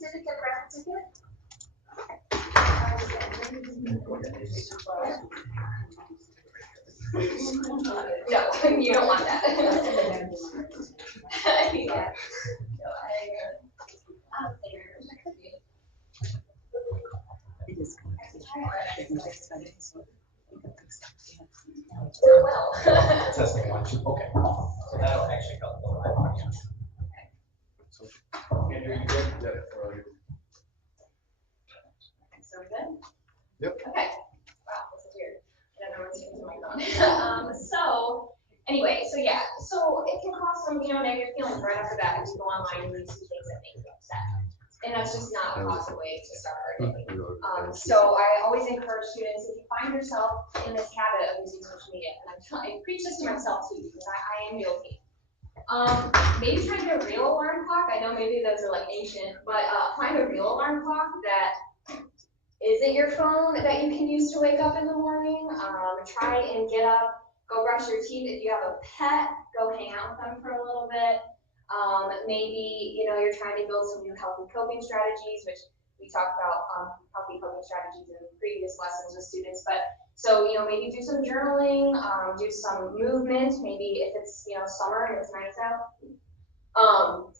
certificate, birth certificate? No, you don't want that. Yeah. No, well. Testing 1, 2, okay. So that'll actually help a lot, yes. So, Andrew, you good? Yep. So good? Yep. Okay. Wow, this is weird. I don't know what's into my phone. So anyway, so yeah, so it can cause some, negative feelings right off the bat if you go online and read some things that make you upset. And that's just not a positive way to start our day. So I always encourage students, if you find yourself in this habit of using social media, and I preach this to myself too, because I am guilty. Maybe try to get a real alarm clock. I know maybe those are like ancient, but find a real alarm clock that isn't your phone that you can use to wake up in the morning. Try and get up, go brush your teeth. If you have a pet, go hang out with them for a little bit. Maybe, you're trying to build some new healthy coping strategies, which we talked about healthy coping strategies in previous lessons with students. But so, maybe do some journaling, do some movement. Maybe if it's, summer and it's nice out, go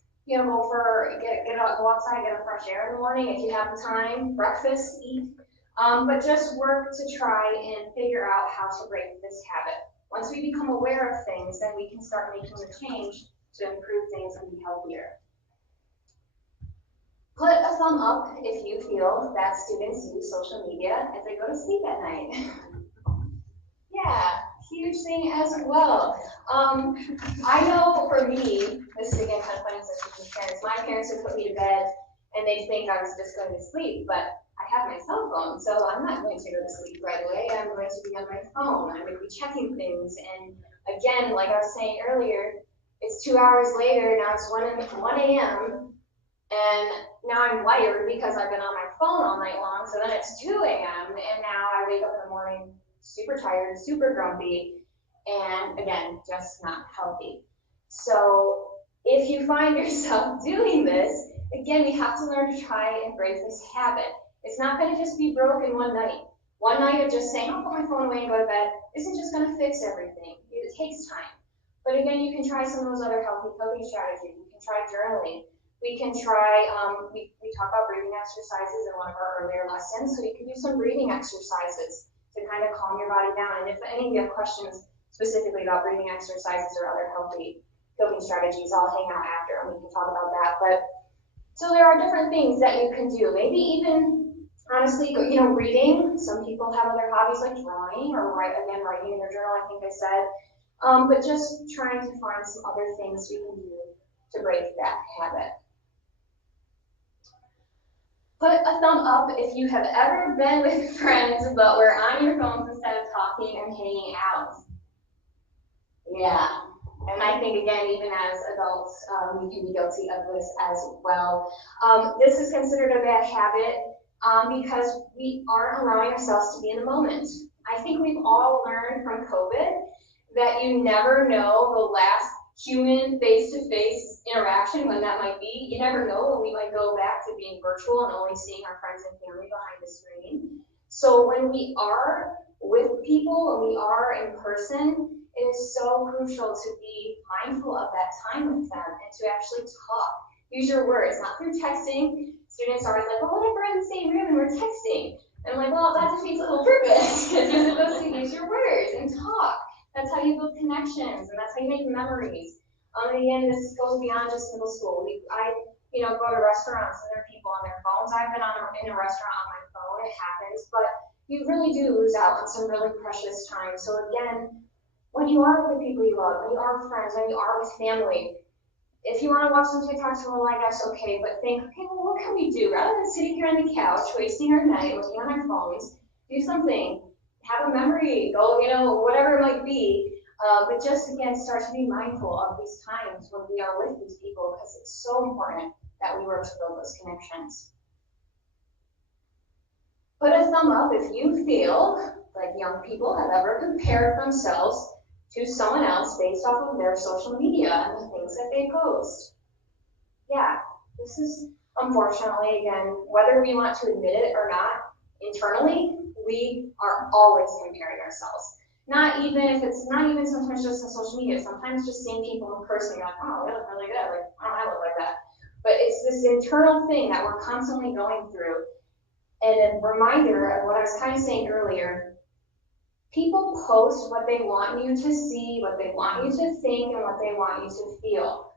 outside, get a fresh air in the morning if you have the time, breakfast, eat. But just work to try and figure out how to break this habit. Once we become aware of things, then we can start making the change to improve things and be healthier. Put a thumb up if you feel that students use social media as they go to sleep at night. Yeah, huge thing as well. I know for me, this is again kind of funny since with parents. My parents would put me to bed and they think I was just going to sleep, but I have my cell phone, so I'm not going to go to sleep right away. I'm going to be on my phone. I'm going to be checking things. And again, like I was saying earlier, it's 2 hours later, now it's 1 a.m. and now I'm wired because I've been on my phone all night long. So then it's 2 a.m. and now I wake up in the morning super tired, super grumpy, and again, just not healthy. So if you find yourself doing this, again, we have to learn to try and break this habit. It's not going to just be broken one night. One night of just saying, I'll put my phone away and go to bed isn't just going to fix everything. It takes time. But again, you can try some of those other healthy coping strategies. You can try journaling. We can try, we talk about breathing exercises in one of our earlier lessons, so you can do some breathing exercises to kind of calm your body down. And if any of you have questions specifically about breathing exercises or other healthy coping strategies, I'll hang out after and we can talk about that. But so there are different things that you can do. Maybe even honestly, reading. Some people have other hobbies like drawing or writing in their journal, I think I said. But just trying to find some other things we can do to break that habit. Put a thumb up if you have ever been with friends but were on your phones instead of talking and hanging out. Yeah, and I think again, even as adults, we can be guilty of this as well. This is considered a bad habit because we aren't allowing ourselves to be in the moment. I think we've all learned from COVID that you never know the last human face-to-face interaction when that might be. You never know when we might go back to being virtual and only seeing our friends and family behind the screen. So when we are with people and we are in person, it is so crucial to be mindful of that time with them and to actually talk. Use your words, not through texting. Students are always like, well, what if we're in the same room and we're texting? And I'm like, well, that defeats the whole purpose because you're supposed to use your words and talk. That's how you build connections, and that's how you make memories. Again, this goes beyond just middle school. I go to restaurants and there are people on their phones. I've been in a restaurant on my phone. It happens, but you really do lose out on some really precious time. So again, when you are with the people you love, when you are with friends, when you are with family, if you want to watch some TikToks for a while, I guess okay, but think, okay, well, what can we do rather than sitting here on the couch, wasting our night, looking on our phones? Do something. Have a memory, go, whatever it might be. But just again, start to be mindful of these times when we are with these people because it's so important that we work to build those connections. Put a thumb up if you feel like young people have ever compared themselves to someone else based off of their social media and the things that they post. Yeah, this is Unfortunately, again, whether we want to admit it or not, internally, we are always comparing ourselves. Not even sometimes just on social media, sometimes just seeing people in person, you're like, oh, they look really good, like, why don't I look like that? But it's this internal thing that we're constantly going through. And a reminder of what I was kind of saying earlier, people post what they want you to see, what they want you to think, and what they want you to feel.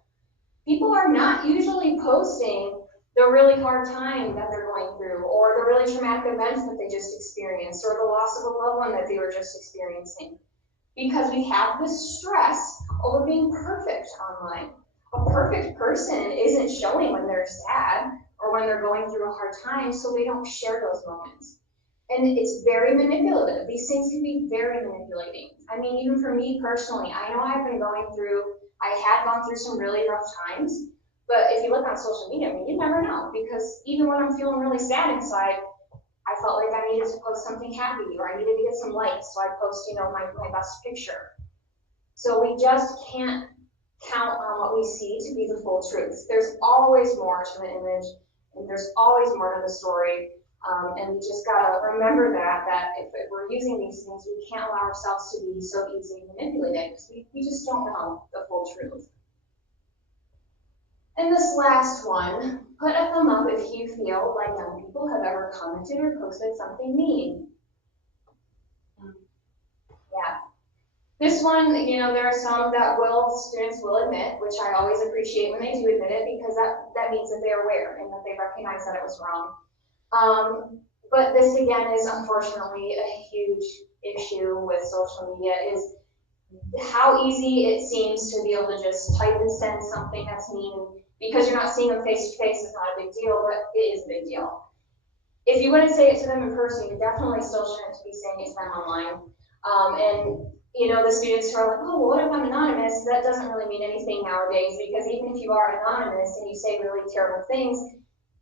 People are not usually posting the really hard time that they're going through, or the really traumatic events that they just experienced, or the loss of a loved one that they were just experiencing. Because we have this stress over being perfect online. A perfect person isn't showing when they're sad or when they're going through a hard time, so they don't share those moments. And it's very manipulative. These things can be very manipulating. I mean, even for me personally, I know I had gone through some really rough times, but if you look on social media, I mean, you never know, because even when I'm feeling really sad inside, I felt like I needed to post something happy, or I needed to get some likes, so I post, my best picture. So we just can't count on what we see to be the full truth. There's always more to the image, and there's always more to the story. And we just gotta remember that if we're using these things, we can't allow ourselves to be so easily manipulated, because we just don't know the full truth. And this last one, put a thumb up if you feel like young people have ever commented or posted something mean. Yeah. This one, there are some that students will admit, which I always appreciate when they do admit it, because that means that they're aware and that they recognize that it was wrong. But this again is unfortunately a huge issue with social media, is how easy it seems to be able to just type and send something that's mean. Because you're not seeing them face to face, it's not a big deal, but it is a big deal. If you wouldn't say it to them in person, you definitely still shouldn't be saying it to them online. And the students who are like, oh, well, what if I'm anonymous? That doesn't really mean anything nowadays, because even if you are anonymous and you say really terrible things,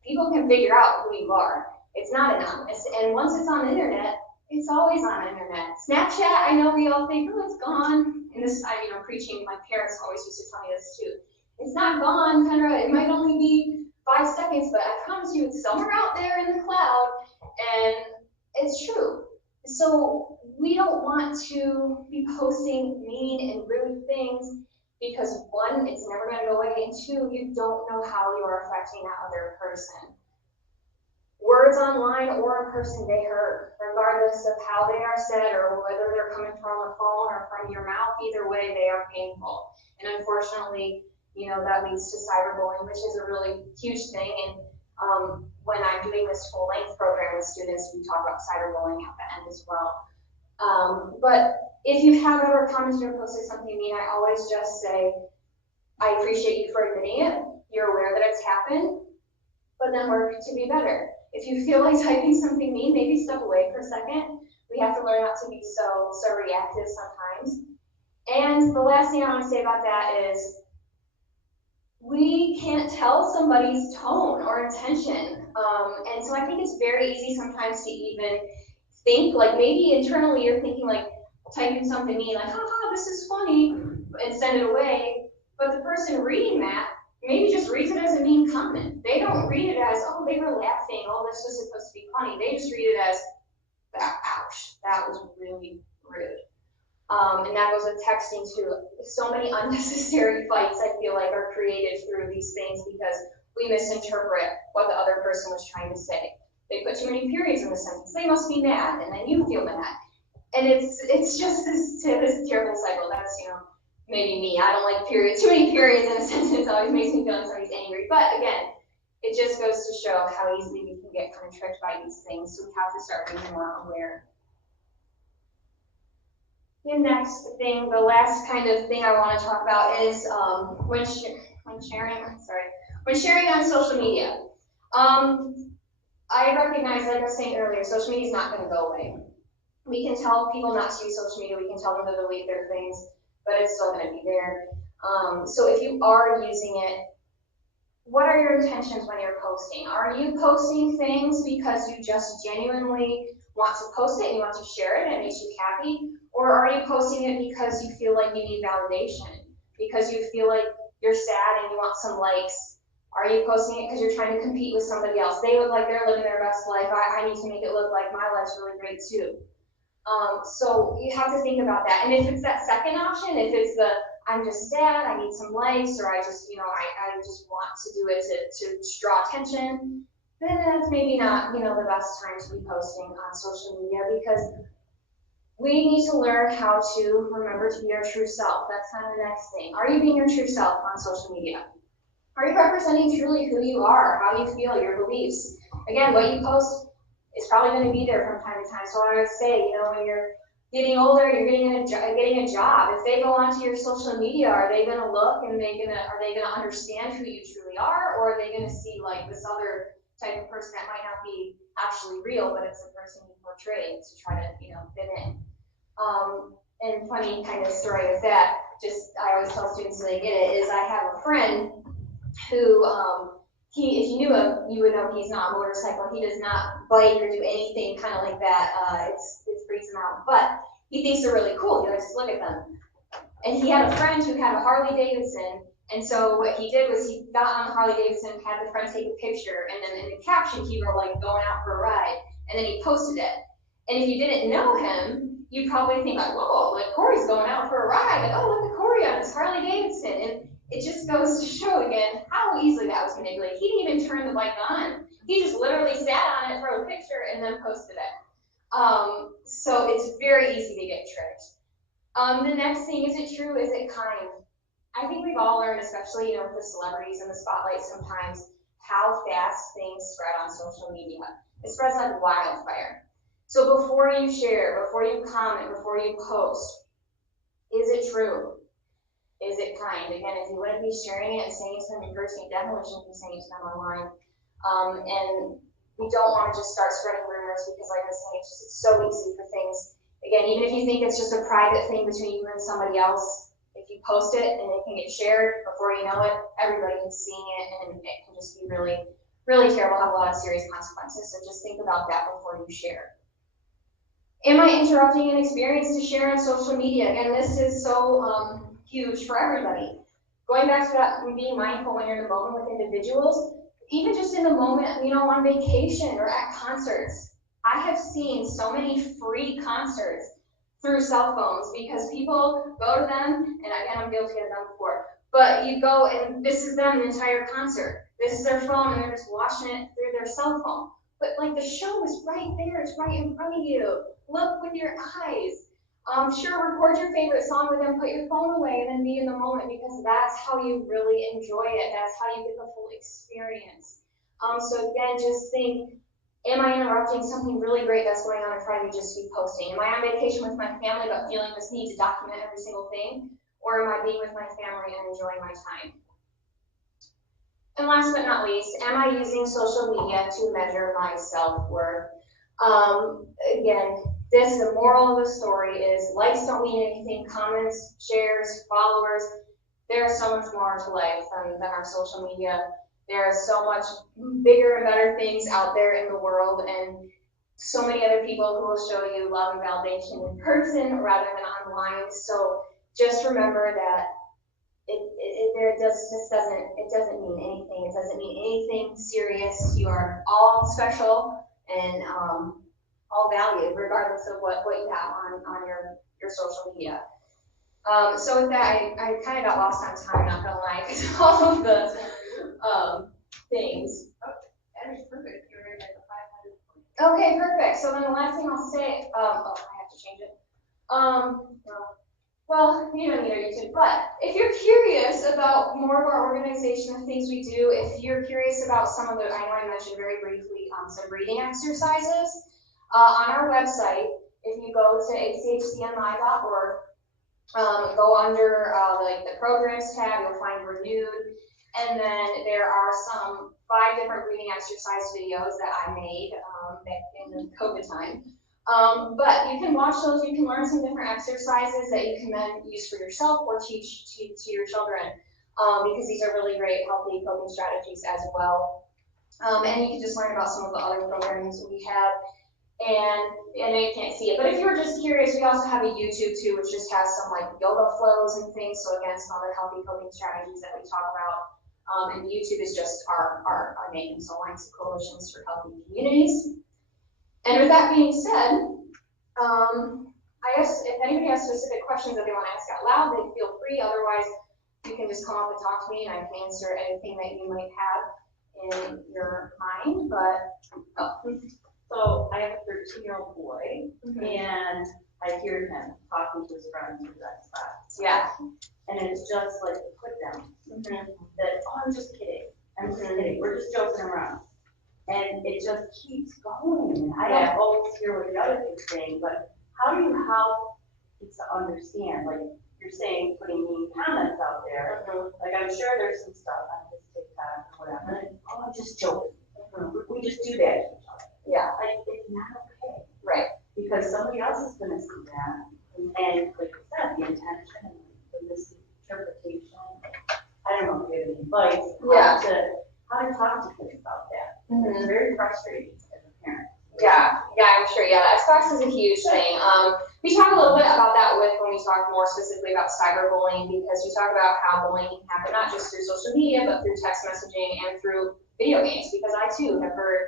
people can figure out who you are. It's not anonymous. And once it's on the internet, it's always on the internet. Snapchat, I know we all think, oh, it's gone. And this, preaching, my parents always used to tell me this too. It's not gone, Kendra. It might only be 5 seconds, but I promise you it's somewhere out there in the cloud, and it's true. So we don't want to be posting mean and rude things, because one, it's never going to go away, and two, you don't know how you are affecting that other person. Words online or in person, they hurt, regardless of how they are said or whether they're coming from a phone or from your mouth. Either way, they are painful. And unfortunately, that leads to cyberbullying, which is a really huge thing. And when I'm doing this full-length program with students, we talk about cyberbullying at the end as well. But if you have ever commented or posted something mean, I always just say, I appreciate you for admitting it. You're aware that it's happened, but then work to be better. If you feel like typing something mean, maybe step away for a second. We have to learn not to be so reactive sometimes. And the last thing I want to say about that is, we can't tell somebody's tone or intention. And so I think it's very easy sometimes to even think, like maybe internally you're thinking like typing something mean, like, haha, this is funny, and send it away. But the person reading that maybe just reads it as a mean comment. They don't read it as, oh, they were laughing, oh, this was supposed to be funny. They just read it as, ouch, that was really rude. And that goes with texting too. So many unnecessary fights, I feel like, are created through these things because we misinterpret what the other person was trying to say. They put too many periods in the sentence. They must be mad, and then you feel mad. And it's just this terrible cycle. That's, maybe me. I don't like periods. Too many periods in a sentence always makes me feel like somebody's angry. But again, it just goes to show how easily we can get kind of tricked by these things. So we have to start being more aware. The next thing, the last kind of thing I want to talk about is when sharing on social media. I recognize, like I was saying earlier, social media is not going to go away. We can tell people not to use social media. We can tell them to delete their things, but it's still going to be there. So if you are using it, what are your intentions when you're posting? Are you posting things because you just genuinely want to post it and you want to share it and it makes you happy? Or are you posting it because you feel like you need validation? Because you feel like you're sad and you want some likes? Are you posting it because you're trying to compete with somebody else? They look like they're living their best life. I need to make it look like my life's really great too. So you have to think about that. And if it's that second option, if it's the, I'm just sad, I need some likes, or I just, I just want to do it to draw attention, then that's maybe not, the best time to be posting on social media, because we need to learn how to remember to be our true self. That's kind of the next thing. Are you being your true self on social media? Are you representing truly who you are, how you feel, your beliefs? Again, what you post is probably going to be there from time to time. So I always say, when you're getting older, you're getting a job. If they go onto your social media, are they going to look and are they going to understand who you truly are, or are they going to see like this other type of person that might not be actually real, but it's the person you portray to try to fit in? And funny kind of story with that, just I always tell students so they get it, is I have a friend who, if you knew him, you would know he's not a motorcycle. He does not bike or do anything kind of like that. It freaks him out. But he thinks they're really cool. You just look at them. And he had a friend who had a Harley Davidson. And so what he did was he got on the Harley Davidson, had the friend take a picture, and then in the caption he wrote like going out for a ride. And then he posted it. And if you didn't know him, you'd probably think like, whoa, like Corey's going out for a ride. Like, oh, look at Corey on his Harley Davidson. And it just goes to show again how easily that was manipulated. He didn't even turn the bike on. He just literally sat on it, wrote a picture, and then posted it. So it's very easy to get tricked. The next thing, is it true? Is it kind? I think we've all learned, especially with the celebrities in the spotlight sometimes, how fast things spread on social media. It spreads like wildfire. So before you share, before you comment, before you post, is it true? Is it kind? Again, if you wouldn't be sharing it and saying it to them in person, you definitely shouldn't be saying it to them online. And we don't want to just start spreading rumors, because like I was saying, it's so easy for things. Again, even if you think it's just a private thing between you and somebody else, if you post it and it can get shared, before you know it, everybody is seeing it, and it can just be really, really terrible, have a lot of serious consequences. So just think about that before you share. Am I interrupting an experience to share on social media? Again, this is so huge for everybody. Going back to that, being mindful when you're in the moment with individuals, even just in the moment, on vacation or at concerts. I have seen so many free concerts through cell phones, because people go to them, and again, I'm guilty of them before, but you go and this is them the entire concert. This is their phone, and they're just watching it through their cell phone. But like the show is right there, it's right in front of you. Look with your eyes. Sure, record your favorite song, but then put your phone away and then be in the moment, because that's how you really enjoy it. That's how you get the full experience. So again, just think, am I interrupting something really great that's going on in front of me just to be posting? Am I on vacation with my family but feeling this need to document every single thing? Or am I being with my family and enjoying my time? And last but not least, am I using social media to measure my self-worth? Again, the moral of the story is likes don't mean anything, comments, shares, followers. There's so much more to life than our social media. There are so much bigger and better things out there in the world, and so many other people who will show you love and validation in person rather than online. So just remember that it doesn't mean anything. It doesn't mean anything serious. You are all special and all valued, regardless of what you have on your social media. So with that, I kind of got lost on time, not gonna lie, because all of the things. Oh, that is perfect. You're right at the 500 point. Okay, perfect. So then the last thing I'll say, I have to change it. Well, you don't need our YouTube, but if you're curious about more of our organization and things we do, if you're curious about some of the, I know I mentioned very briefly some breathing exercises, on our website, if you go to hchcmi.org, go under the programs tab, you'll find ReNEWed, and then there are some 5 different breathing exercise videos that I made back in the COVID time. But you can watch those, you can learn some different exercises that you can then use for yourself or teach to your children, because these are really great healthy coping strategies as well. And you can just learn about some of the other programs we have. And I know you can't see it, but if you're just curious, we also have a YouTube too, which just has some like yoga flows and things. So again, some other healthy coping strategies that we talk about. And YouTube is just our name, so Alliance of Coalitions for Healthy Communities. And with that being said, I guess if anybody has specific questions that they want to ask out loud, they feel free. Otherwise, you can just come up and talk to me, and I can answer anything that you might have in your mind. But so I have a 13-year-old boy, and I hear him talking to his friends in that class. Yeah. And it's just like put them that, oh, I'm just kidding. I'm just kidding. We're just joking around. And it just keeps going. And I don't always hear what the other kid's saying, but how do you help kids to understand? Like you're saying, putting mean comments out there. Like I'm sure there's some stuff on his TikTok or whatever. And, oh, I'm just joking. We just do that to each other. Yeah. Like it's not okay. Right. Because somebody else is going to see that. And like you said, the intention and the misinterpretation. I don't know if you have any advice. How to talk to kids about that. It's very frustrating as a parent. Yeah, I'm sure. Yeah, that Xbox is a huge thing. We talk a little bit about that when we talk more specifically about cyberbullying, because we talk about how bullying can happen not just through social media, but through text messaging and through video games, because I too have heard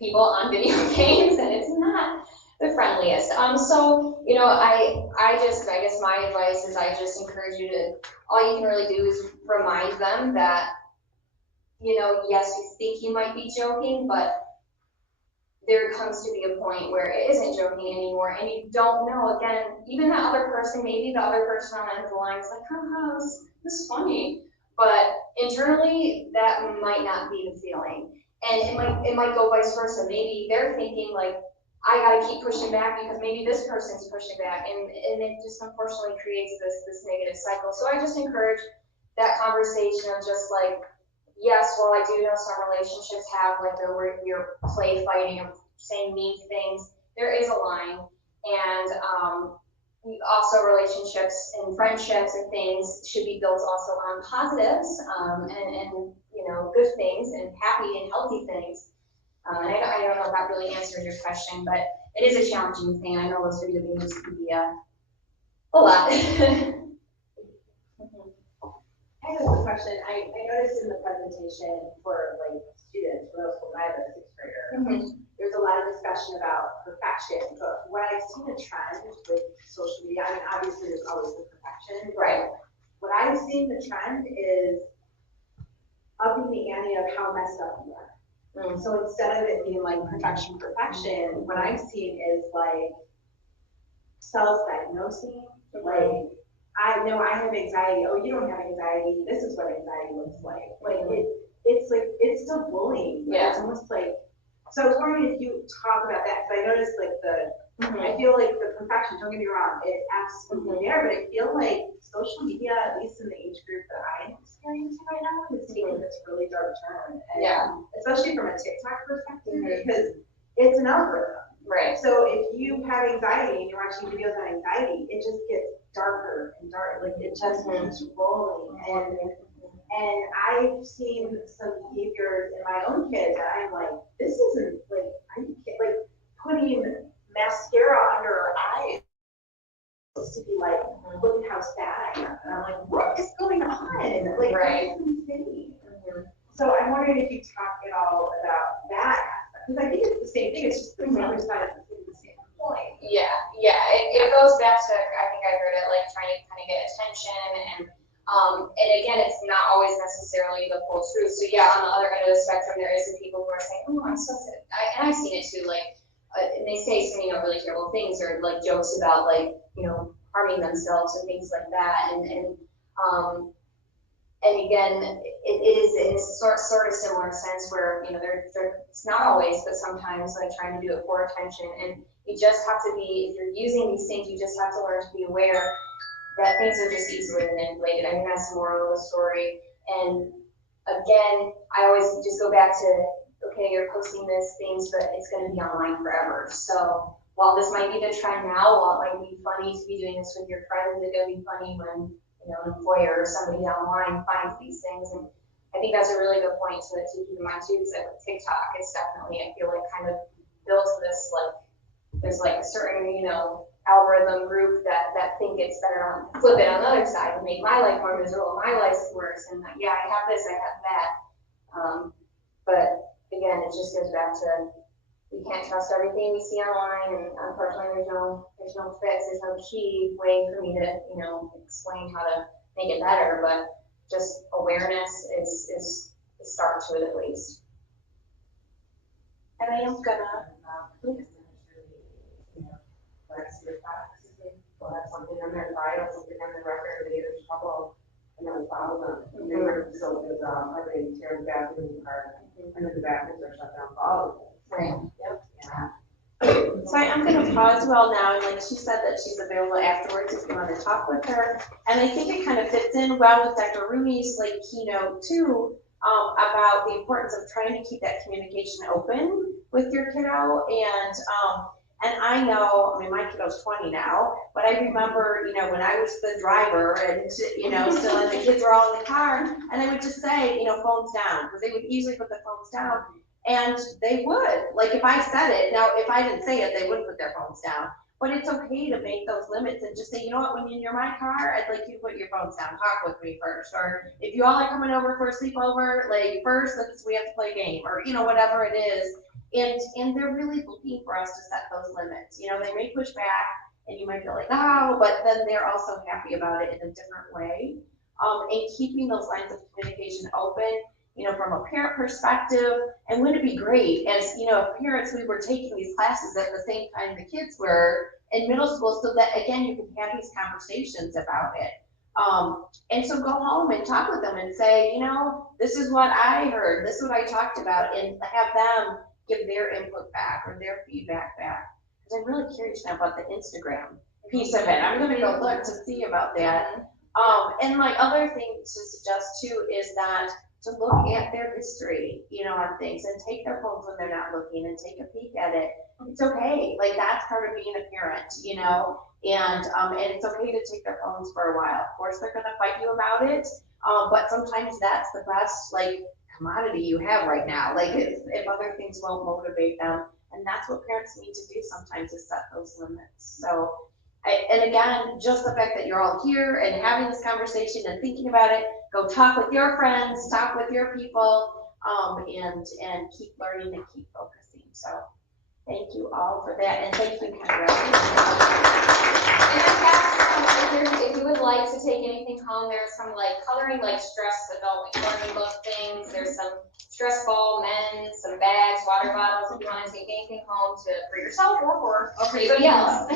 people on video games, and it's not the friendliest. So, you know, I guess my advice is I just encourage you to, all you can really do is remind them that, you know, yes, you think you might be joking, but there comes to be a point where it isn't joking anymore, and you don't know, again, even that other person, maybe the other person on the end of the line is like, haha, this is funny, but internally, that might not be the feeling. And it might go vice versa. Maybe they're thinking like, I gotta keep pushing back because maybe this person's pushing back, and it just unfortunately creates this negative cycle. So I just encourage that conversation of just like, yes, while I do know some relationships have like where you're play fighting or saying mean things, there is a line, and also relationships and friendships and things should be built also on positives and you know, good things and happy and healthy things. And I don't know if that really answers your question, but it is a challenging thing. I know those video games can be a lot. I have a question. I noticed in the presentation for like students, for those who I have a sixth grader, there's a lot of discussion about perfection. But what I've seen a trend with social media, I mean, obviously there's always the perfection, right? What I've seen the trend is upping the ante of how messed up you are. So instead of it being like perfection, what I've seen is like self-diagnosing, like, I know I have anxiety. Oh, you don't have anxiety. This is what anxiety looks like. Like it's like it's still bullying. Yeah. It's almost like. So I was wondering if you talk about that, because I noticed like I feel like the perfection. Don't get me wrong, it's absolutely there, but I feel like social media, at least in the age group that I'm experiencing right now, is taking this really dark turn. And especially from a TikTok perspective, because it's an algorithm. Right. So if you have anxiety and you're watching videos on anxiety, it just gets darker and darker. Like it just keeps rolling. And I've seen some behaviors in my own kids that I'm like, this isn't like, are you kidding? Like putting mascara under our eyes to be like, look at how sad I am. And I'm like, what is going on? Like, this is insane. So I'm wondering if you talk at all about that. Because I think it's the same thing, it's just the other side of the same point. Yeah, it goes back to, I think I heard it, like trying to kind of get attention, and again, it's not always necessarily the full truth. So yeah, on the other end of the spectrum, there is some people who are saying, oh, I'm so sad. And I've seen it too, like, and they say some, you know, really terrible things, or like jokes about like, you know, harming themselves and things like that, and again, it is in a sort of similar sense where, you know, it's not always, but sometimes like trying to do it for attention. And you just have to be, if you're using these things, you just have to learn to be aware that things are just easily manipulated. I mean, that's the moral of the story. And again, I always just go back to, okay, you're posting these things, but it's going to be online forever. So while this might be the trend now, while it might be funny to be doing this with your friends, it's going to be funny when, you know, an employer or somebody down the line finds these things. And I think that's a really good point to keep in mind too, because with TikTok, it's definitely, I feel like, kind of built this, like, there's like a certain, you know, algorithm group that think it's better on, flip it on the other side and make my life more miserable, my life's worse, and yeah, I have this, I have that. But again, it just goes back to, we can't trust everything we see online, and unfortunately there's no fix, there's no key way for me to, explain how to make it better, but just awareness is the start to it at least. And I am gonna, Last year facts, we'll have something on their file, something on their record, they get in trouble, and then we follow them. And they were, so it was, are they tearing the bathrooms apart, and then the bathrooms are shut down for all of them. Right. Yep. Yeah. so I am gonna pause you all now, and like she said that she's available afterwards if you wanna talk with her. And I think it kind of fits in well with Dr. Rooney's like keynote too, about the importance of trying to keep that communication open with your kiddo. And I know, I mean, my kiddo's 20 now, but I remember, when I was the driver and, still, and the kids were all in the car, and I would just say, phones down, because they would easily put the phones down, and they would, like, if I said it, now, if I didn't say it, they wouldn't put their phones down, but it's okay to make those limits and just say, you know what, when you're in my car, I'd like you to put your phones down, talk with me first, or if you all are coming over for a sleepover, like, first, we have to play a game, or, whatever it is. And they're really looking for us to set those limits. They may push back and you might feel like, oh, but then they're also happy about it in a different way. And keeping those lines of communication open, from a parent perspective, and wouldn't it be great as, parents, we were taking these classes at the same time the kids were in middle school, so that again, you can have these conversations about it. And so go home and talk with them and say, this is what I heard, this is what I talked about, and have them give their input back or their feedback back. Because I'm really curious now about the Instagram piece of it. I'm gonna go look to see about that. And my other thing to suggest too is that to look at their history, on things, and take their phones when they're not looking and take a peek at it. It's okay, like that's part of being a parent, and it's okay to take their phones for a while. Of course, they're gonna fight you about it, but sometimes that's the best, commodity you have right now, if other things won't motivate them, and that's what parents need to do sometimes, is set those limits. So, and again, just the fact that you're all here and having this conversation and thinking about it, go talk with your friends, talk with your people, and keep learning and keep focusing. So, thank you all for that, and thank you, Kendra. If you would like to take anything home, there's some coloring, stress adult learning book things. There's some stress ball, men, some bags, water bottles. If you want to take anything home for yourself or for anybody else.